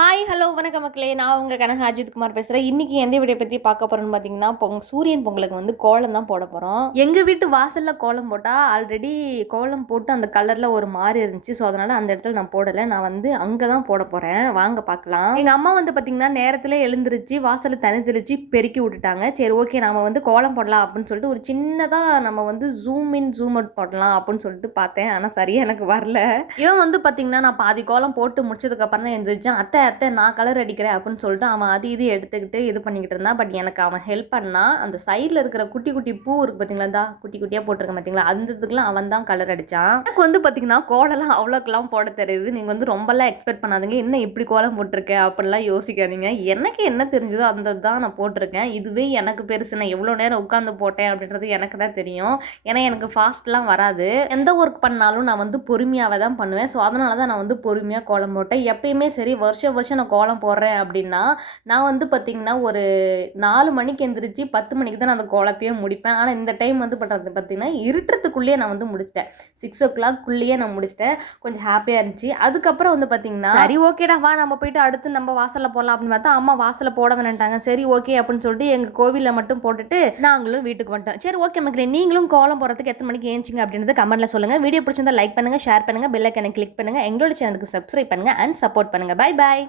Hi, hello, வணக்கம் மக்களே. நான் உங்க கனகா அஜித்குமார் பேசுறேன். இன்னைக்கு எந்த வீடியோ பத்தி பார்க்க போறோம்னு பார்த்தீங்கன்னா, சூரியன் பொங்கலுக்கு வந்து கோலம் தான் போட போறோம். எங்க வீட்டு வாசல்ல கோலம் போட்டா, ஆல்ரெடி கோலம் போட்டு அந்த கலர்ல ஒரு மாரி இருந்துச்சு. ஸோ அதனால அந்த இடத்துல நான் போடல. நான் வந்து அங்க தான் போட போறேன். வாங்க பார்க்கலாம். எங்க அம்மா வந்து பார்த்தீங்கன்னா, நேரத்திலே எழுந்திருச்சு வாசல்ல தண்ணி தெளிச்சு பெருக்கி விட்டுட்டாங்க. சரி, ஓகே, நாம வந்து கோலம் போடலாம் அப்படின்னு சொல்லிட்டு ஒரு சின்னதா நம்ம வந்து ஜூம் இன், ஜூம் அவுட் போடலாம் அப்படின்னு சொல்லிட்டு பார்த்தேன். ஆனா சரியா எனக்கு வரல. இவன் வந்து பார்த்தீங்கன்னா, நான் பாதி கோலம் போட்டு முடிச்சதுக்கு அப்புறம் தான் எந்திரிச்சான். அத்தை அத்தை நான் கலர் அடிக்கிறேன் அப்படின்னு சொல்லிட்டு அவன் அது இது எடுத்துக்கிட்டு இது பண்ணிக்கிட்டு இருந்தான். பட் எனக்கு அவன் ஹெல்ப் பண்ணா. அந்த சைடில் இருக்கிற குட்டி குட்டி பூ இருக்கு பார்த்தீங்களா, இந்தா குட்டி குட்டியாக போட்டிருக்கேன் பார்த்தீங்களா, அந்த இதுக்கெல்லாம் அவன் தான் கலர் அடித்தான். எனக்கு வந்து பார்த்தீங்கன்னா கோலம்லாம் அவ்வளோக்கெல்லாம் போட தெரியுது. நீங்கள் வந்து ரொம்பலாம் எக்ஸ்பெக்ட் பண்ணாதீங்க. என்ன இப்படி கோலம் போட்டிருக்கேன் அப்படிலாம் யோசிக்காதீங்க. எனக்கு என்ன தெரிஞ்சதோ அந்த தான் நான் போட்டிருக்கேன். இதுவே எனக்கு பெருசு. நான் எவ்வளோ நேரம் உட்காந்து போட்டேன் அப்படின்றது எனக்கு தான் தெரியும். ஏன்னா எனக்கு ஃபாஸ்ட்லாம் வராது. எந்த ஒர்க் பண்ணாலும் நான் வந்து பொறுமையாகவே தான் பண்ணுவேன். ஸோ அதனால தான் நான் வந்து பொறுமையாக கோலம் போட்டேன். எப்பயுமே சரி, வருஷம் வருஷம் நான் கோலம் போடுறேன் அப்படின்னா, நான் வந்து பார்த்தீங்கன்னா ஒரு 4 மணிக்கு எந்திரிச்சு 10 மணிக்கு தான் நான் அந்த கோலத்தையே முடிப்பேன். ஆனால் இந்த டைம் வந்து பண்ணுறது பார்த்தீங்கன்னா, இருட்டுறதுக்குள்ளேயே நான் வந்து முடிச்சிட்டேன். 6:00 நான் முடிச்சிட்டேன். கொஞ்சம் ஹாப்பியாக இருந்துச்சு. அதுக்கப்புறம் வந்து பார்த்தீங்கன்னா, சரி ஓகேடா வா நம்ம போயிட்டு அடுத்து நம்ம வாசலில் போடலாம் அப்படின்னு பார்த்தா, அம்மா வாசலில் போட வேணான்ட்டாங்க. சரி ஓகே அப்படின்னு சொல்லிட்டு எங்கள் கோவிலில் மட்டும் போட்டுட்டு நாங்களும் வீட்டுக்கு வந்துட்டோம். சரி ஓகே மக்களே, நீங்களும் கோலம் போடுறதுக்கு எத்தனை மணிக்கு ஏஞ்சிங்க அப்படின்றத கமெண்ட்டில் சொல்லுங்கள். வீடியோ பிடிச்சிருந்தா லைக் பண்ணுங்கள், ஷேர் பண்ணுங்கள், பெல் ஐக்கனை கிளிக் பண்ணுங்கள், எங்களோட சேனலுக்கு சப்ஸ்கிரைப் பண்ணுங்கள் அண்ட் சப்போர்ட் பண்ணுங்கள். Bye bye.